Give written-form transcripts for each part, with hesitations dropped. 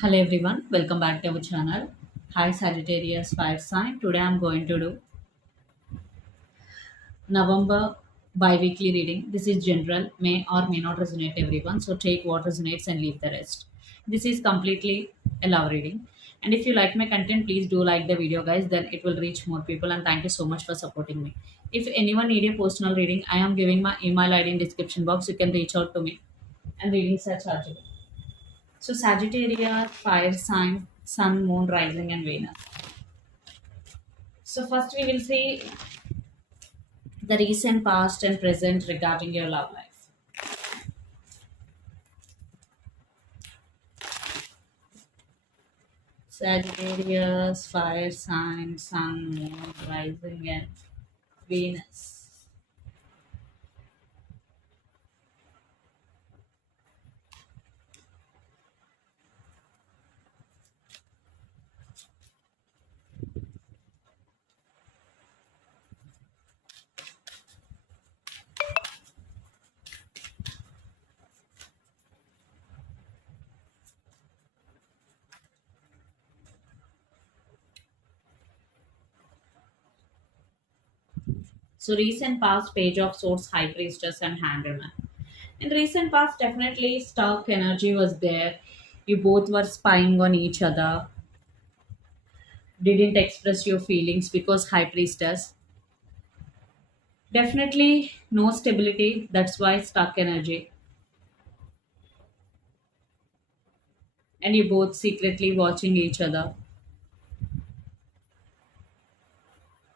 Hello everyone, welcome back to our channel. Hi Sagittarius Fire Sign. Today I'm going to do November bi-weekly reading. This is general, may or may not resonate everyone. So take what resonates and leave the rest. This is completely a love reading. And if you like my content, please do like the video, guys. Then it will reach more people. And thank you so much for supporting me. If anyone need a personal reading, I am giving my email ID in description box. You can reach out to me. And readings are chargeable. So Sagittarius, fire sign, sun, moon, rising, and Venus. So first we will see the recent, past, and present regarding your love life. Sagittarius, fire sign, sun, moon, rising, and Venus. So recent past, page of swords, high priestess, and handwoman. In recent past, definitely stuck energy was there. You both were spying on each other, didn't express your feelings because high priestess. Definitely no stability. That's why stuck energy. And you both secretly watching each other.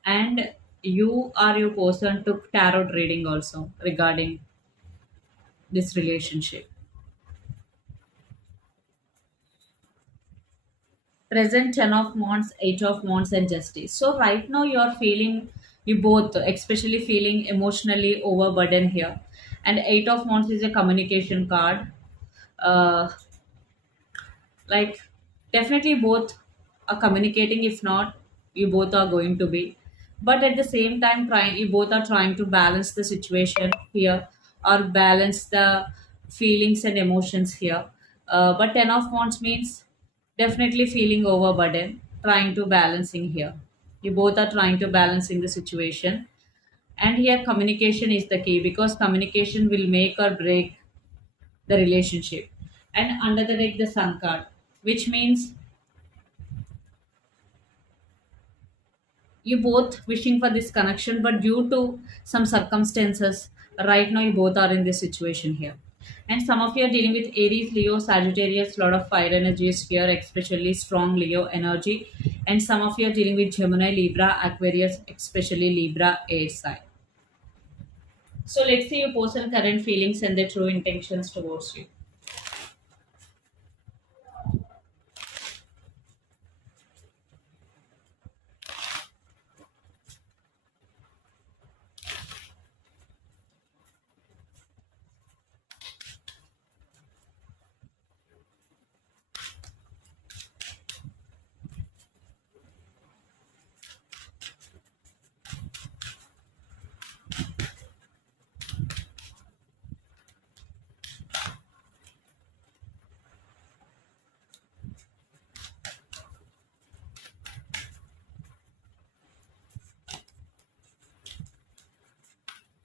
And you or your person took tarot reading also regarding this relationship. Present 10 of wands, 8 of wands, and justice. So right now you are feeling, you both especially feeling emotionally overburdened here. And 8 of wands is a communication card. Uh, like definitely both are communicating, if not you both are going to be, but at the same time trying, you both are trying to balance the situation here, or balance the feelings and emotions here. But 10 of wands means definitely feeling overburdened, trying to balancing here. You both are trying to balancing the situation, and here communication is the key, because communication will make or break the relationship. And under the deck, the sun card, which means you both wishing for this connection, but due to some circumstances, right now you both are in this situation here. And some of you are dealing with Aries, Leo, Sagittarius, lot of fire energies here, especially strong Leo energy. And some of you are dealing with Gemini, Libra, Aquarius, especially Libra, air sign. So let's see your person current feelings and their true intentions towards you.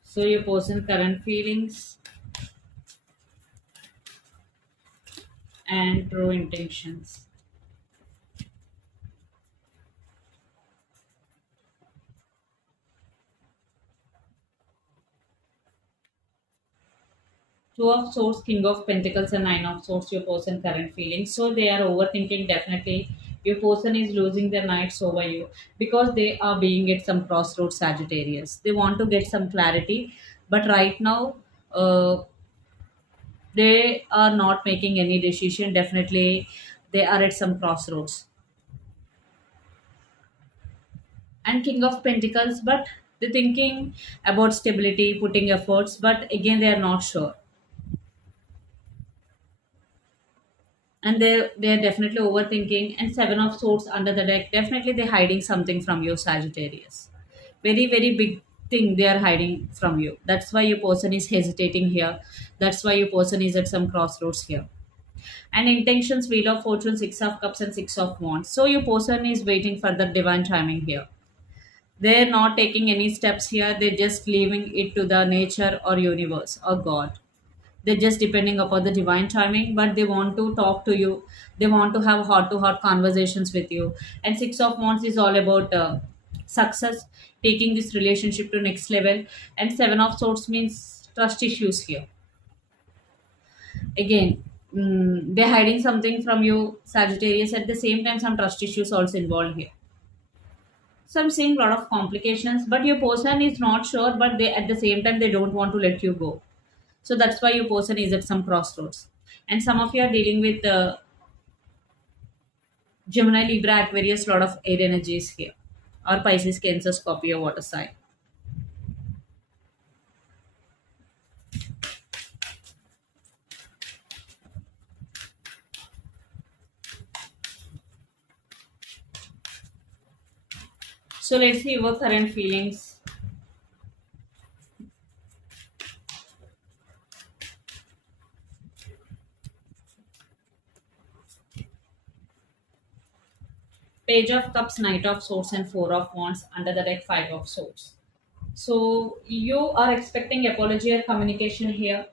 So your person current feelings and true intentions. Two of Swords, King of Pentacles, and Nine of Swords, your person current feelings. So they are overthinking definitely. Your person is losing their nights over you because they are being at some crossroads, Sagittarius. They want to get some clarity, but right now, they are not making any decision. Definitely, they are at some crossroads. And King of Pentacles, but they're thinking about stability, putting efforts, but again, they are not sure. And they're definitely overthinking. And Seven of Swords under the deck, definitely they're hiding something from you, Sagittarius. Very very big thing they are hiding from you. That's why your person is hesitating here. That's why your person is at some crossroads here. And intentions, Wheel of Fortune, Six of Cups, and Six of Wands. So your person is waiting for the divine timing here. They're not taking any steps here, they're just leaving it to the nature or universe or God. They're just depending upon the divine timing, but they want to talk to you. They want to have heart to heart conversations with you. And Six of Wands is all about success, taking this relationship to next level. And Seven of Swords means trust issues here. Again, they're hiding something from you, Sagittarius. At the same time, some trust issues also involved here. So I'm seeing a lot of complications, but your person is not sure, but they at the same time they don't want to let you go. So that's why your person is at some crossroads. And some of you are dealing with Gemini, Libra, Aquarius, lot of air energies here, or Pisces, Cancer, Scorpio, water sign. So let's see your current feelings. Page of Cups, Knight of Swords, and Four of Wands. Under the deck, Five of Swords. So you are expecting apology or communication here.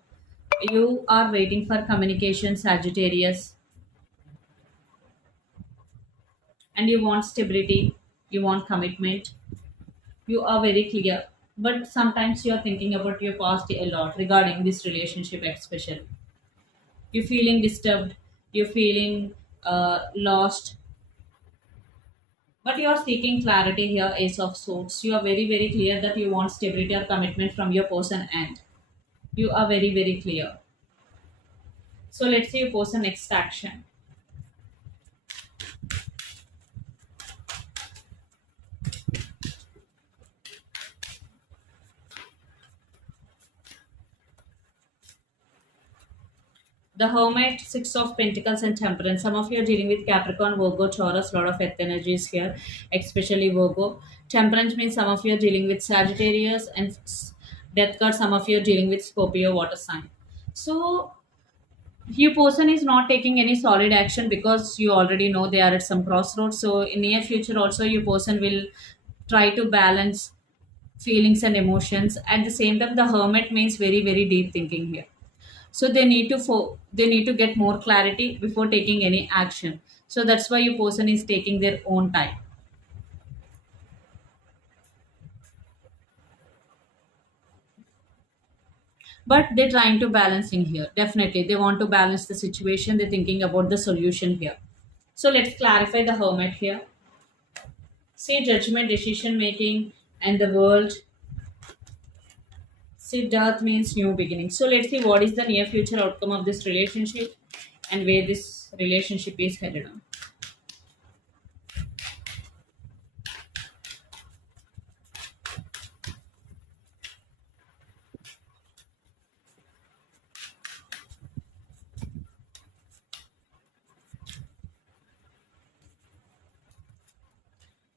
You are waiting for communication, Sagittarius, and you want stability. You want commitment. You are very clear, but sometimes you are thinking about your past a lot regarding this relationship, especially. You're feeling disturbed. You're feeling lost, but you are seeking clarity here, Ace of Swords. You are very, very clear that you want stability or commitment from your person, and you are very, very clear. So let's see your person next action. The Hermit, Six of Pentacles, and Temperance. Some of you are dealing with Capricorn, Virgo, Taurus, lot of earth energies here, especially Virgo. Temperance means some of you are dealing with Sagittarius, and Death card, some of you are dealing with Scorpio, water sign. So your person is not taking any solid action because you already know they are at some crossroads. So in near future also your person will try to balance feelings and emotions. At the same time, the Hermit means very, very deep thinking here. So they need to get more clarity before taking any action. So that's why your person is taking their own time. But they're trying to balance in here. Definitely they want to balance the situation. They're thinking about the solution here. So let's clarify the Hermit here. See, judgment, decision making, and the world. See, death means new beginning. So let's see what is the near future outcome of this relationship and where this relationship is headed on.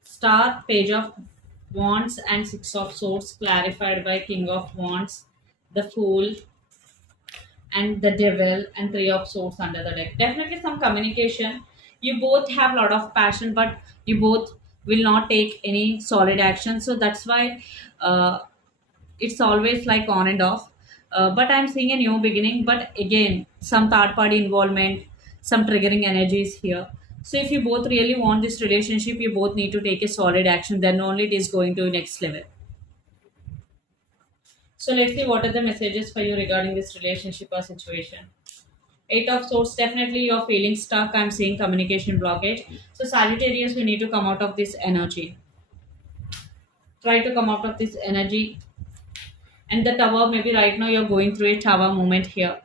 Star, Page of Wands, and Six of Swords, clarified by King of Wands, the Fool, and the Devil, and Three of Swords under the deck. Definitely some communication. You both have a lot of passion, but you both will not take any solid action. So that's why it's always like on and off. But I'm seeing a new beginning, but again some third party involvement, some triggering energies here. So if you both really want this relationship, you both need to take a solid action, then only it is going to next level. So let's see what are the messages for you regarding this relationship or situation. Eight of Swords, definitely you're feeling stuck. I'm seeing communication blockage. So Sagittarius, we need to come out of this energy. Try to come out of this energy. And the Tower, maybe right now you're going through a Tower moment here.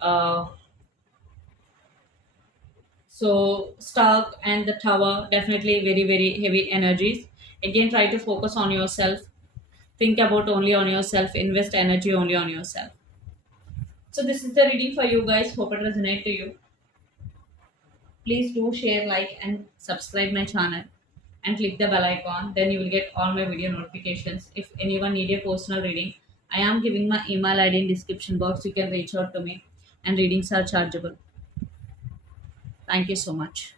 Uh, so Stuck and the Tower, definitely very, very heavy energies. Again, try to focus on yourself. Think about only on yourself. Invest energy only on yourself. So this is the reading for you guys. Hope it resonates to you. Please do share, like, and subscribe my channel, and click the bell icon. Then you will get all my video notifications. If anyone need a personal reading, I am giving my email ID in description box. You can reach out to me, and readings are chargeable. Thank you so much.